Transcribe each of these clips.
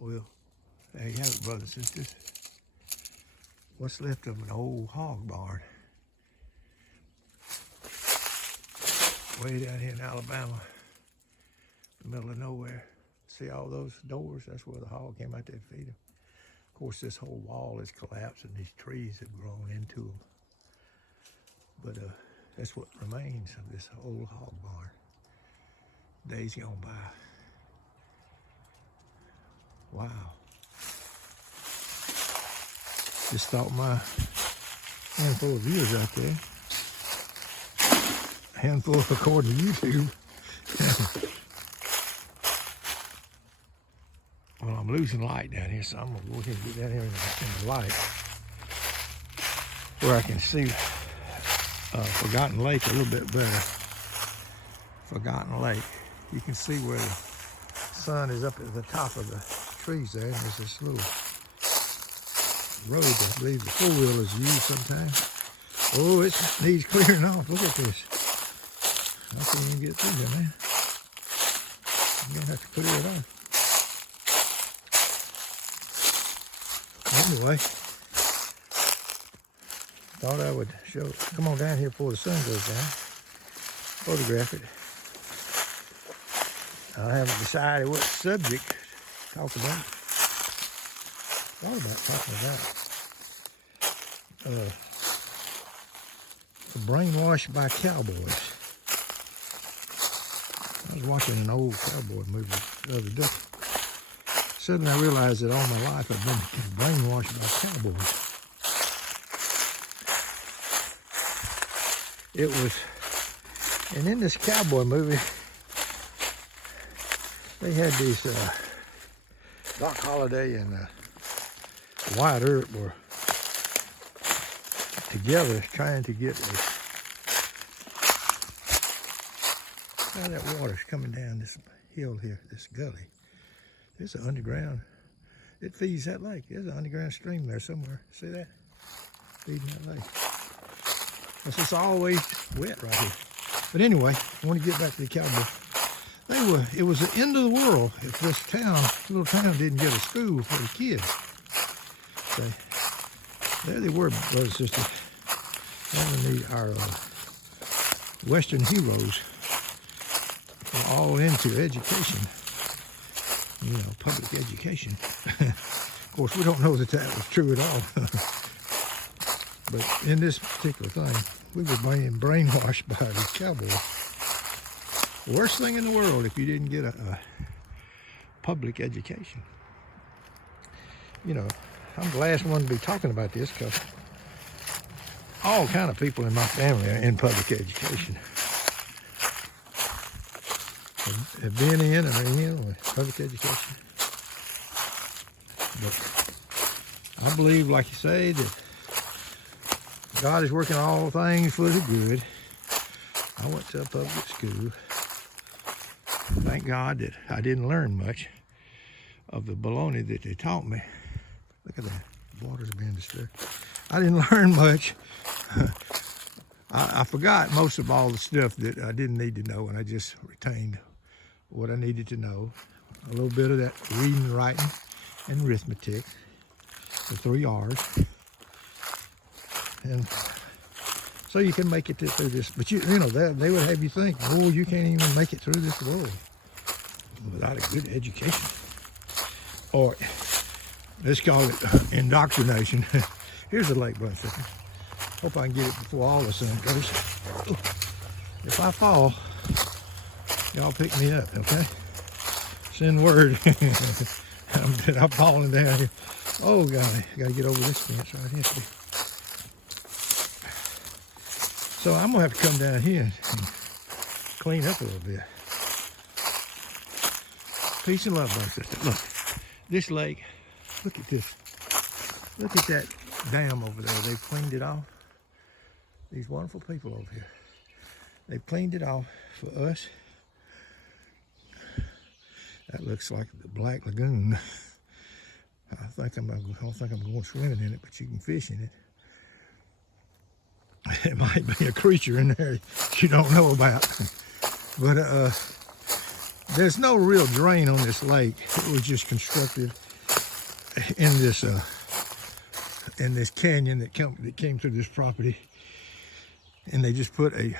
Well, there you have it, brothers and sisters. What's left of an old hog barn. Way down here in Alabama, in the middle of nowhere. See all those doors? That's where the hog came out there to feed them. Of course, this whole wall is collapsed and these trees have grown into them. But that's what remains of this old hog barn. Days gone by. Wow. Just thought my handful of viewers out there, handful according to YouTube. Well, I'm losing light down here, so I'm gonna go ahead and get down here in the light where I can see Forgotten Lake a little bit better. Forgotten Lake. You can see where the sun is up at the top of the trees there, and there's this little road that I believe the four-wheelers use sometimes. Oh, it needs clearing off. Look at this. I can't even get through there, man. I'm gonna have to clear it off. Anyway, thought I would show. Come on down here before the sun goes down. Photograph it. I haven't decided what subject to talk about. Thought about talking about Brainwashed by Cowboys. I was watching an old cowboy movie the other day. Suddenly I realized that all my life I've been brainwashed by cowboys. It was, and in this cowboy movie, they had these, Doc Holliday and Wyatt Earp were together trying to get a, now that water's coming down this hill here, this gully. There's an underground, it feeds that lake. There's an underground stream there somewhere. See that? Feeding that lake. It's always wet right here. But anyway, I want to get back to the cowboy. It was the end of the world if this little town didn't get a school for the kids. So, there they were, brothers and sisters. Our Western heroes were all into education. You know, public education. Of course, we don't know that that was true at all. But in this particular thing, we were being brainwashed by the cowboys. Worst thing in the world if you didn't get a public education. You know, I'm the last one to be talking about this because all kind of people in my family are in public education. Have been in or in with public education. But I believe, like you say, that God is working all things for the good. I went to a public school. Thank God that I didn't learn much of the baloney that they taught me. Look at that, the water's being disturbed. I didn't learn much. I forgot most of all the stuff that I didn't need to know, and I just retained what I needed to know. A little bit of that reading, writing, and arithmetic, the 3 R's. And so you can make it through this. But you know, they would have you think, oh, you can't even make it through this world without a good education. Or let's call it indoctrination. Here's the lake, brother. Hope I can get it before all the sun goes. If I fall, y'all pick me up, okay? Send word. I'm falling down here. Oh, golly, I gotta get over this fence right here. So I'm gonna have to come down here and clean up a little bit. Peace and love, brother. Look, this lake, look at this. Look at that dam over there. They've cleaned it off. These wonderful people over here. They've cleaned it off for us. That looks like the Black Lagoon. I don't think I'm going swimming in it, but you can fish in it. It might be a creature in there you don't know about. But there's no real drain on this lake. It was just constructed in this canyon that came through this property, and they just put a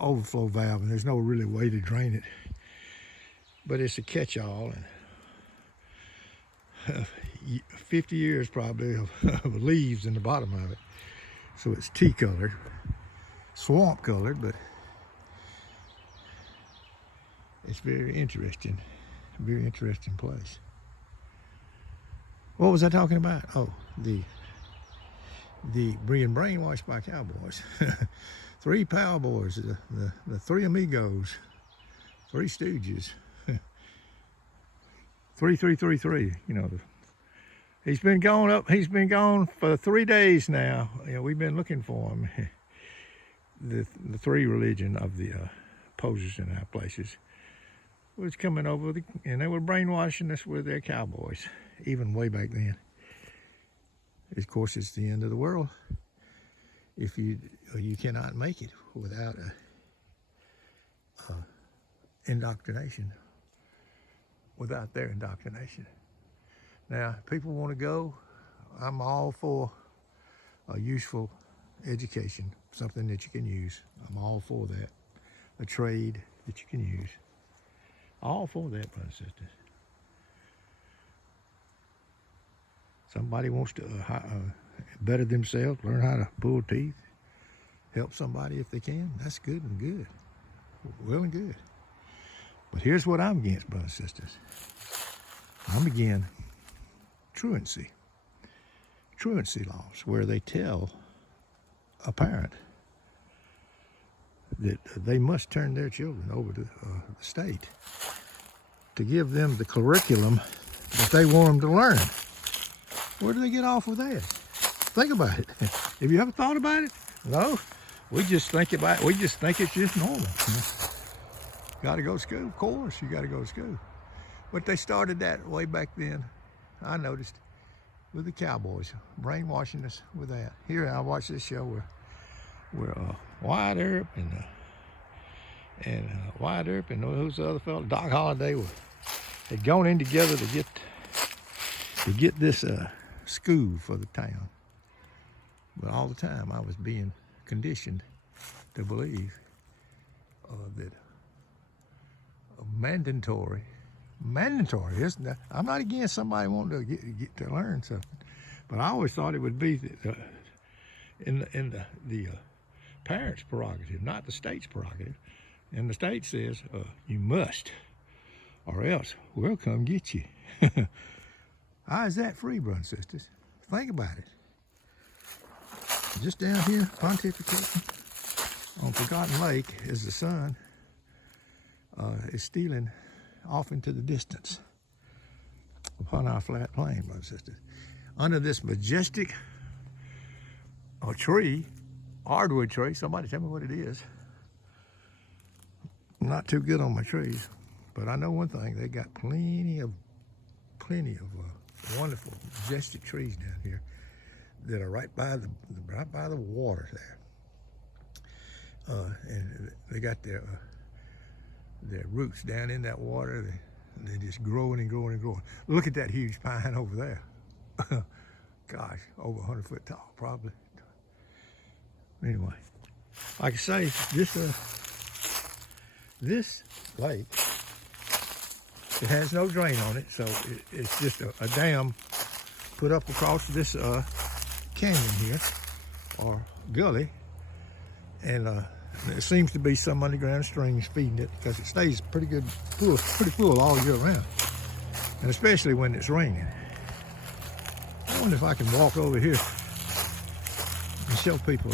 overflow valve, and there's no really way to drain it, but it's a catch-all, and 50 years probably of leaves in the bottom of it, so it's tea colored, swamp colored, but it's very interesting place. What was I talking about? Oh, the being brainwashed by cowboys. Three cowboys, the three amigos, three stooges. 3. You know, he's been gone for 3 days now. You know, we've been looking for him. The three religion of the posers in our places was coming over, and they were brainwashing us with their cowboys, even way back then. Of course, it's the end of the world if you cannot make it without indoctrination, without their indoctrination. Now, people want to go. I'm all for a useful education, something that you can use. I'm all for that. A trade that you can use. All for that, brothers and sisters. Somebody wants to better themselves, learn how to pull teeth, help somebody if they can. That's good and good. Well and good. But here's what I'm against, brothers and sisters. I'm against truancy laws, where they tell a parent that they must turn their children over to the state to give them the curriculum that they want them to learn. Where do they get off with that? Think about it. Have you ever thought about it? No. We just think it's just normal. Got to go to school. Of course, you got to go to school. But they started that way back then. I noticed with the Cowboys, brainwashing us with that. Here, I watched this show where Wyatt Earp and Wyatt Earp and who's the other fellow, Doc Holliday, had gone in together to get this school for the town. But all the time, I was being conditioned to believe that mandatory. I'm not against somebody wanting to get to learn something, but I always thought it would be in the parents' prerogative, not the state's prerogative. And the state says you must, or else we'll come get you. How is that free, brothers and sisters? Think about it. Just down here, pontificating on Forgotten Lake, as the sun is stealing off into the distance upon our flat plain, brothers and sisters. Under this majestic tree, hardwood tree, somebody tell me what it is. I'm not too good on my trees, but I know one thing, they got plenty of wonderful, majestic trees down here that are right by the water there, and they got their roots down in that water. They're just growing and growing and growing. Look at that huge pine over there. Gosh, over 100 foot tall, probably. Anyway, like I say, this lake, it has no drain on it, so it's just a dam put up across this canyon here, or gully, and there seems to be some underground streams feeding it, because it stays pretty full all year round, and especially when it's raining. I wonder if I can walk over here and show people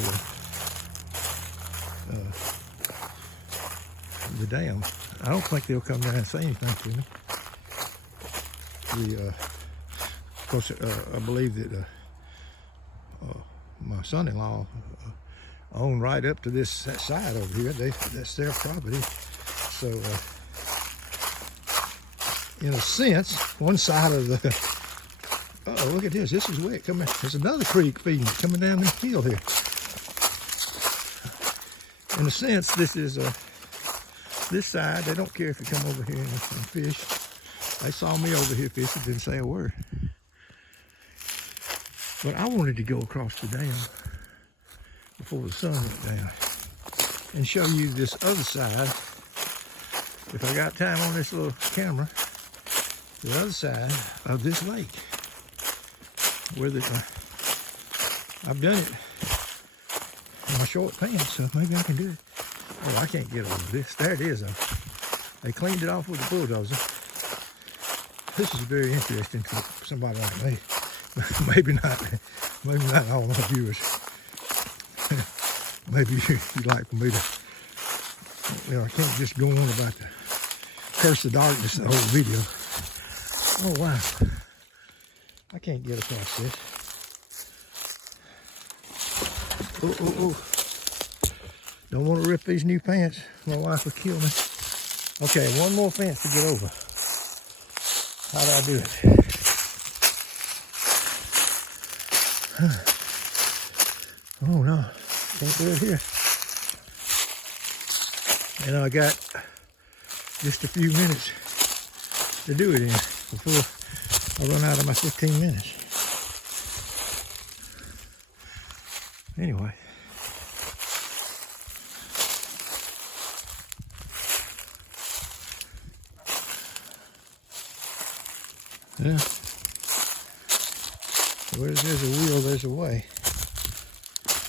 the dam. I don't think they'll come down and say anything to me. Of course, I believe that my son-in-law own right up to that side over here. That's their property. So, in a sense, one side of the... Oh, look at this. This is wet. There's another creek feeding coming down this hill here. In a sense, this is this side. They don't care if you come over here and fish. They saw me over here fishing, didn't say a word. But I wanted to go across the dam before the sun went down and show you this other side. If I got time on this little camera, the other side of this lake. Where I've done it in my short pants, so maybe I can do it. Oh, I can't get over this. There it is, though. They cleaned it off with a bulldozer. This is very interesting for somebody like me. Maybe not all my viewers. Maybe you'd like for me to, I can't just go on about the curse of darkness the whole video. Oh, wow. I can't get across this. Oh. Don't want to rip these new pants. My wife will kill me. Okay, one more fence to get over. How do I do it? Oh no, can't do it here. And I got just a few minutes to do it in before I run out of my 15 minutes. Anyway. Yeah. Where there's a wheel, there's a way.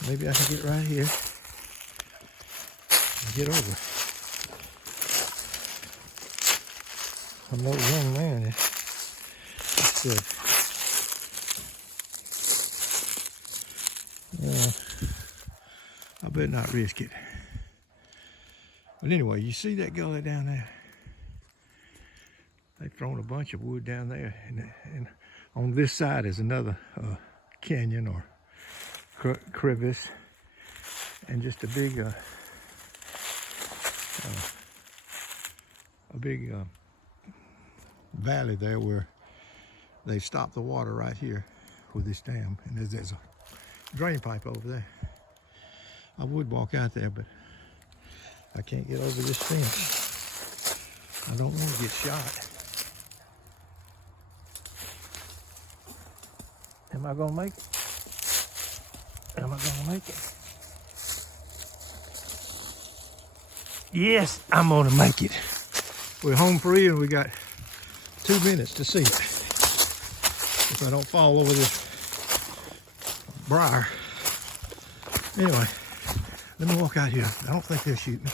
Maybe I can get right here and get over. I'm no young man. It's good. I better not risk it. But anyway, you see that gully down there? They've thrown a bunch of wood down there, and on this side is another canyon or crevice, and just a big valley there where they stopped the water right here with this dam, and there's a drain pipe over there. I would walk out there, but I can't get over this fence. I don't want to get shot. Am I gonna make it? Am I gonna make it? Yes, I'm gonna make it. We're home free and we got 2 minutes to see it. If I don't fall over this briar. Anyway, let me walk out here. I don't think they'll shoot me.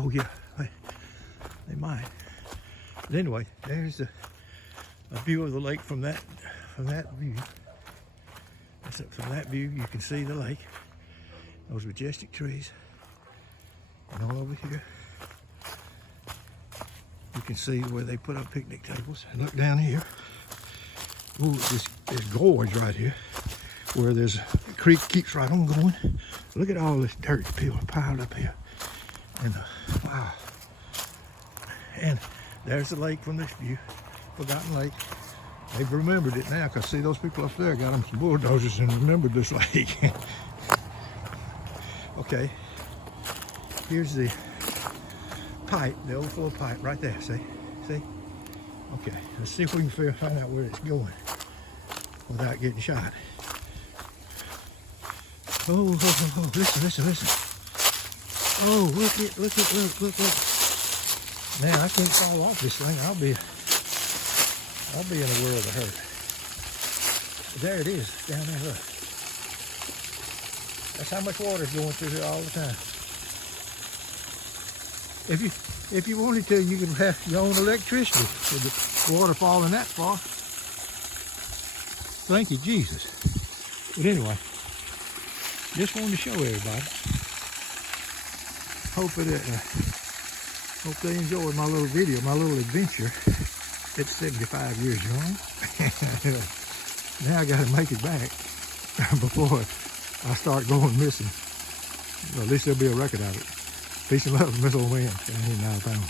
Oh yeah, they might. But anyway, there's a view of the lake from that view. From that view, you can see the lake. Those majestic trees. And all over here, you can see where they put up picnic tables. And look down here. Ooh, this gorge right here, where there's a creek keeps right on going. Look at all this dirt piled up here. And wow. And there's the lake from this view. Forgotten Lake. They've remembered it now, because see those people up there got them some bulldozers and remembered this lake. Okay, here's the pipe, the overflow pipe right there, see? Okay, let's see if we can find out where it's going without getting shot. Oh, listen. Oh, look. Now I can't fall off this thing. I'll be in a world of hurt. There it is, down there, look. That's how much water's going through here all the time. If you wanted to, you could have your own electricity with the water falling that far. Thank you, Jesus. But anyway, just wanted to show everybody. Hope they enjoyed my little video, my little adventure. It's 75 years young. Now I got to make it back before I start going missing. Well, at least there'll be a record of it. Peace and love from this old man down here in Alabama.